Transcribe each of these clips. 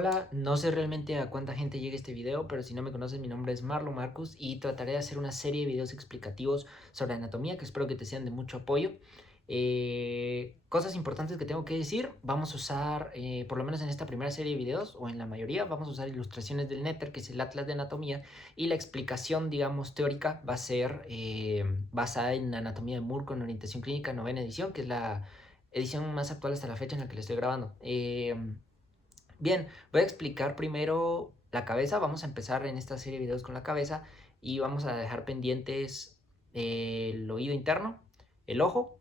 Hola, no sé realmente a cuánta gente llegue este video, pero si no me conoces, mi nombre es Marlon Marcus y trataré de hacer una serie de videos explicativos sobre anatomía que espero que te sean de mucho apoyo. Cosas importantes que tengo que decir, vamos a usar, por lo menos en esta primera serie de videos, o en la mayoría, vamos a usar ilustraciones del Netter, que es el Atlas de Anatomía, y la explicación, digamos, teórica va a ser basada en Anatomía de Moore con orientación clínica, novena edición, que es la edición más actual hasta la fecha en la que le estoy grabando. Bien, voy a explicar primero la cabeza. Vamos a empezar en esta serie de videos con la cabeza y vamos a dejar pendientes el oído interno, el ojo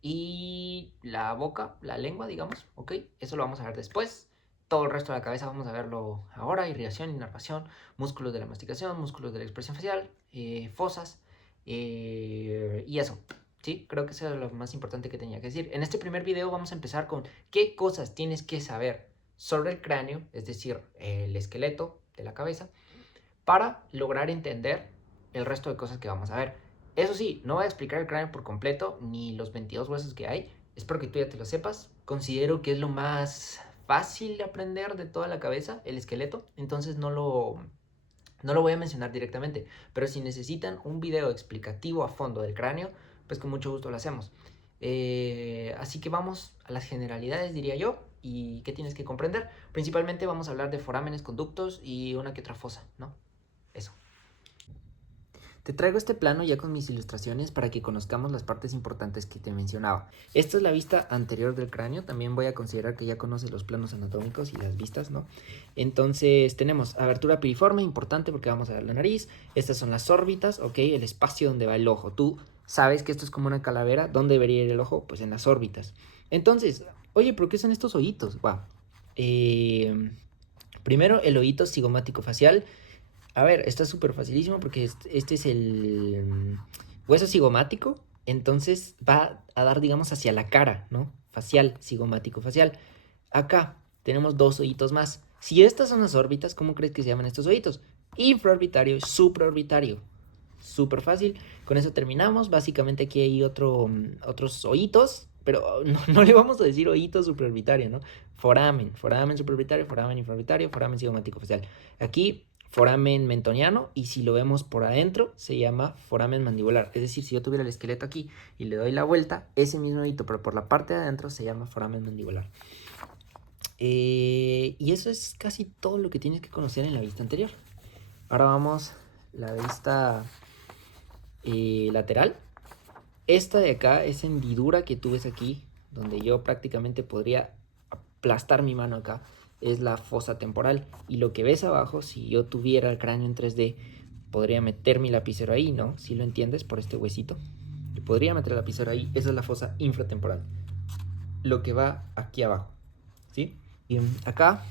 y la boca, la lengua, digamos, ¿ok? Eso lo vamos a ver después. Todo el resto de la cabeza vamos a verlo ahora: irrigación, inervación, músculos de la masticación, músculos de la expresión facial, fosas y eso. Sí, creo que eso es lo más importante que tenía que decir. En este primer video vamos a empezar con qué cosas tienes que saber sobre el cráneo, es decir, el esqueleto de la cabeza, para lograr entender el resto de cosas que vamos a ver. Eso sí, no voy a explicar el cráneo por completo, ni los 22 huesos que hay. Espero que tú ya te lo sepas. Considero que es lo más fácil de aprender de toda la cabeza, el esqueleto. Entonces no lo voy a mencionar directamente. Pero si necesitan un video explicativo a fondo del cráneo, pues con mucho gusto lo hacemos. Así que vamos a las generalidades, diría yo, y qué tienes que comprender. Principalmente vamos a hablar de forámenes, conductos y una que otra fosa, ¿no? Eso. Te traigo este plano ya con mis ilustraciones para que conozcamos las partes importantes que te mencionaba. Esta es la vista anterior del cráneo. También voy a considerar que ya conoces los planos anatómicos y las vistas, ¿no? Entonces tenemos abertura piriforme, importante porque vamos a ver la nariz. Estas son las órbitas, ¿ok? El espacio donde va el ojo. Tú sabes que esto es como una calavera. ¿Dónde debería ir el ojo? Pues en las órbitas. Entonces, oye, ¿pero qué son estos ojitos? Wow. Primero, el oído cigomático facial. A ver, está súper facilísimo porque este es el hueso cigomático, entonces va a dar, digamos, hacia la cara, ¿no? Facial, cigomático facial. Acá tenemos dos ojitos más. Si estas son las órbitas, ¿cómo crees que se llaman estos ojitos? Infraorbitario y supraorbitario. Súper fácil. Con eso terminamos. Básicamente aquí hay otros ojitos, pero no le vamos a decir ojito supraorbitario, ¿no? Foramen supraorbitario, foramen infraorbitario, foramen cigomático facial. Aquí foramen mentoniano, y si lo vemos por adentro se llama foramen mandibular. Es decir, si yo tuviera el esqueleto aquí y le doy la vuelta, ese mismo hito, pero por la parte de adentro, se llama foramen mandibular. Y eso es casi todo lo que tienes que conocer en la vista anterior. Ahora vamos a la vista lateral. Esta de acá, esa hendidura que tú ves aquí, donde yo prácticamente podría aplastar mi mano acá, es la fosa temporal. Y lo que ves abajo, si yo tuviera el cráneo en 3D, podría meter mi lapicero ahí, ¿no? Si lo entiendes, por este huesito. Yo podría meter el lapicero ahí. Esa es la fosa infratemporal. Lo que va aquí abajo, ¿sí? Y acá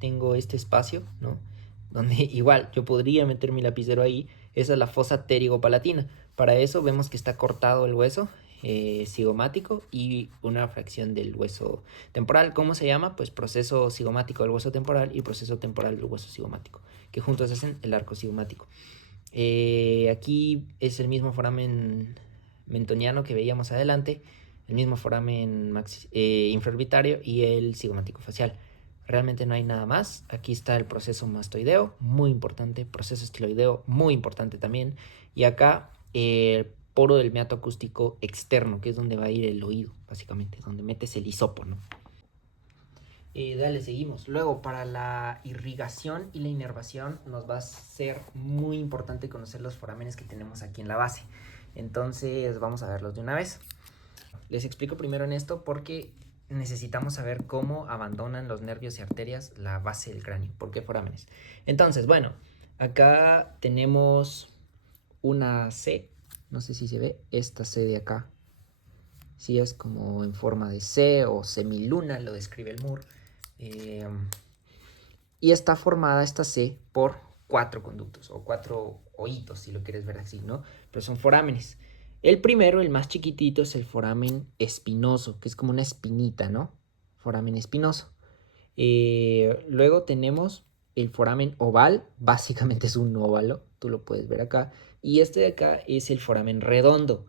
tengo este espacio, ¿no? Donde igual yo podría meter mi lapicero ahí. Esa es la fosa pterigopalatina. Para eso vemos que está cortado el hueso cigomático y una fracción del hueso temporal. ¿Cómo se llama? Pues proceso cigomático del hueso temporal y proceso temporal del hueso cigomático, que juntos hacen el arco cigomático. Aquí es el mismo foramen mentoniano que veíamos adelante, el mismo foramen infraorbitario y el cigomático facial. Realmente no hay nada más. Aquí está el proceso mastoideo, muy importante. Proceso estiloideo, muy importante también. Y acá el poro del meato acústico externo, que es donde va a ir el oído, básicamente, donde metes el hisopo, ¿no? Dale, seguimos. Luego, para la irrigación y la inervación, nos va a ser muy importante conocer los forámenes que tenemos aquí en la base. Entonces, vamos a verlos de una vez. Les explico primero en esto porque necesitamos saber cómo abandonan los nervios y arterias la base del cráneo. ¿Por qué forámenes? Entonces, bueno, acá tenemos una C. No sé si se ve esta C de acá. Sí, es como en forma de C o semiluna, lo describe el Moore. Y está formada esta C por 4 conductos o 4 oídos, si lo quieres ver así, ¿no? Pero son forámenes. El primero, el más chiquitito, es el foramen espinoso, que es como una espinita, ¿no? Foramen espinoso. Luego tenemos el foramen oval, básicamente es un óvalo, tú lo puedes ver acá. Y este de acá es el foramen redondo.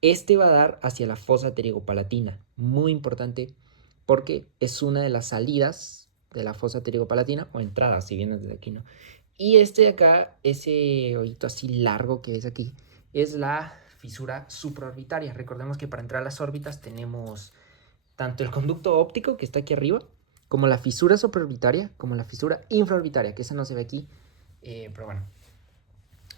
Este va a dar hacia la fosa pterigopalatina, muy importante porque es una de las salidas de la fosa pterigopalatina, o entrada, si vienes desde aquí, ¿no? Y este de acá, ese hoyito así largo que ves aquí, es la fisura supraorbitaria. Recordemos que para entrar a las órbitas tenemos tanto el conducto óptico, que está aquí arriba, como la fisura supraorbitaria, como la fisura infraorbitaria, que esa no se ve aquí, pero bueno.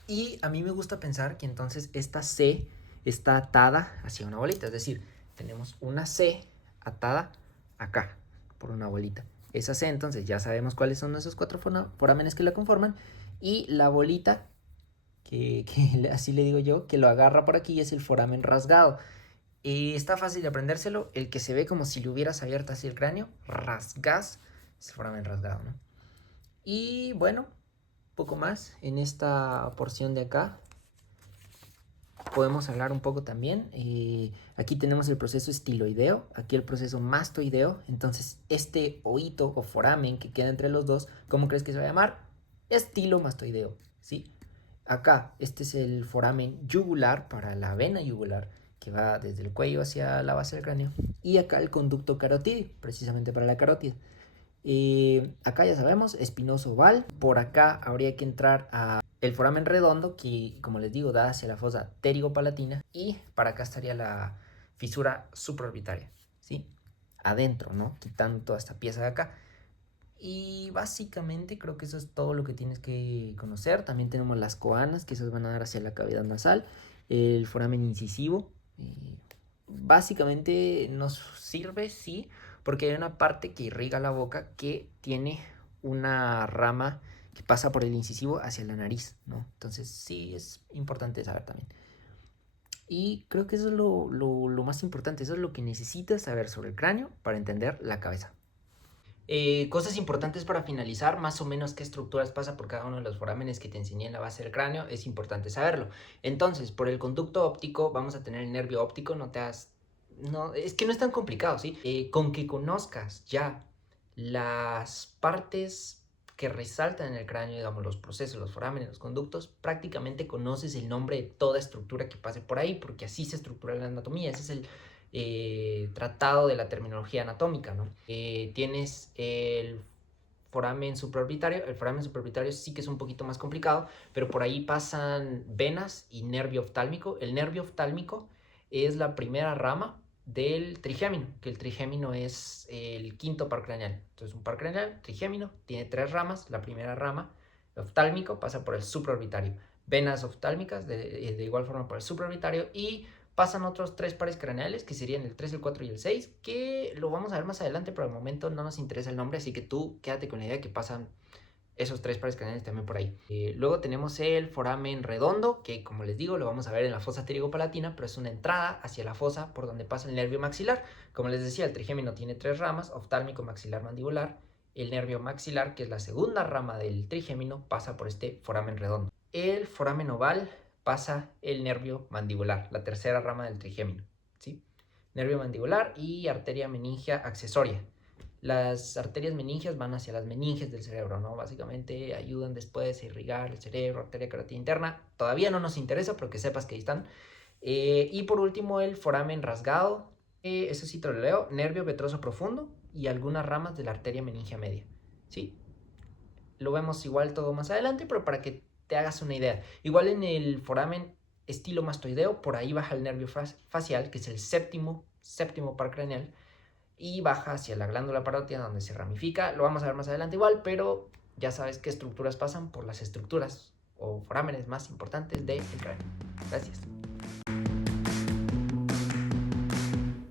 Y a mí me gusta pensar que entonces esta C está atada hacia una bolita, es decir, tenemos una C atada acá por una bolita. Esa C, entonces ya sabemos cuáles son esos 4 forámenes que la conforman, y la bolita, que así le digo yo, que lo agarra por aquí, es el foramen rasgado. Y está fácil de aprendérselo, el que se ve como si le hubieras abierto así el cráneo, rasgas, es el foramen rasgado, ¿no? Y bueno, poco más en esta porción de acá. Podemos hablar un poco también. Aquí tenemos el proceso estiloideo, aquí el proceso mastoideo. Entonces, este oído o foramen que queda entre los dos, ¿cómo crees que se va a llamar? Estilomastoideo, ¿sí? Acá, este es el foramen yugular para la vena yugular, que va desde el cuello hacia la base del cráneo. Y acá el conducto carotídeo, precisamente para la carótida. Acá ya sabemos, espinoso oval. Por acá habría que entrar a el foramen redondo, que como les digo da hacia la fosa pterigopalatina, y para acá estaría la fisura supraorbitaria, ¿sí? Adentro, ¿no? Quitando toda esta pieza de acá. Y básicamente creo que eso es todo lo que tienes que conocer. También tenemos las coanas, que esas van a dar hacia la cavidad nasal. El foramen incisivo. Básicamente nos sirve, sí, porque hay una parte que irriga la boca que tiene una rama que pasa por el incisivo hacia la nariz, ¿no? Entonces sí es importante saber también. Y creo que eso es lo más importante, eso es lo que necesitas saber sobre el cráneo para entender la cabeza. Cosas importantes para finalizar, más o menos qué estructuras pasa por cada uno de los forámenes que te enseñé en la base del cráneo, es importante saberlo. Entonces, por el conducto óptico vamos a tener el nervio óptico, no, es que no es tan complicado, ¿sí? Con que conozcas ya las partes que resaltan en el cráneo, digamos, los procesos, los forámenes, los conductos, prácticamente conoces el nombre de toda estructura que pase por ahí, porque así se estructura la anatomía. Ese es el tratado de la terminología anatómica, ¿no? Tienes el foramen supraorbitario. El foramen supraorbitario sí que es un poquito más complicado, pero por ahí pasan venas y nervio oftálmico. El nervio oftálmico es la primera rama del trigémino, que el trigémino es el quinto par craneal. Entonces un par craneal, trigémino, tiene 3 ramas. La primera rama, oftálmico, pasa por el supraorbitario. Venas oftálmicas de igual forma por el supraorbitario, y pasan otros 3 pares craneales, que serían el 3, el 4 y el 6, que lo vamos a ver más adelante, pero al momento no nos interesa el nombre, así que tú quédate con la idea que pasan esos 3 pares craneales también por ahí. Luego tenemos el foramen redondo, que como les digo, lo vamos a ver en la fosa pterigopalatina, pero es una entrada hacia la fosa por donde pasa el nervio maxilar. Como les decía, el trigémino tiene 3 ramas, oftálmico, maxilar, mandibular. El nervio maxilar, que es la segunda rama del trigémino, pasa por este foramen redondo. El foramen oval pasa el nervio mandibular, la tercera rama del trigémino, ¿sí? Nervio mandibular y arteria meningia accesoria. Las arterias meningias van hacia las meninges del cerebro, ¿no? Básicamente ayudan después a irrigar el cerebro, arteria carótida interna. Todavía no nos interesa, pero que sepas que ahí están. Y por último, el foramen rasgado. Eso sí te lo leo. Nervio vetroso profundo y algunas ramas de la arteria meningia media, ¿sí? Lo vemos igual todo más adelante, pero para que te hagas una idea. Igual en el foramen estilomastoideo, por ahí baja el nervio facial, que es el séptimo par craneal, y baja hacia la glándula parótida, donde se ramifica. Lo vamos a ver más adelante igual, pero ya sabes qué estructuras pasan por las estructuras o forámenes más importantes del cráneo. Gracias.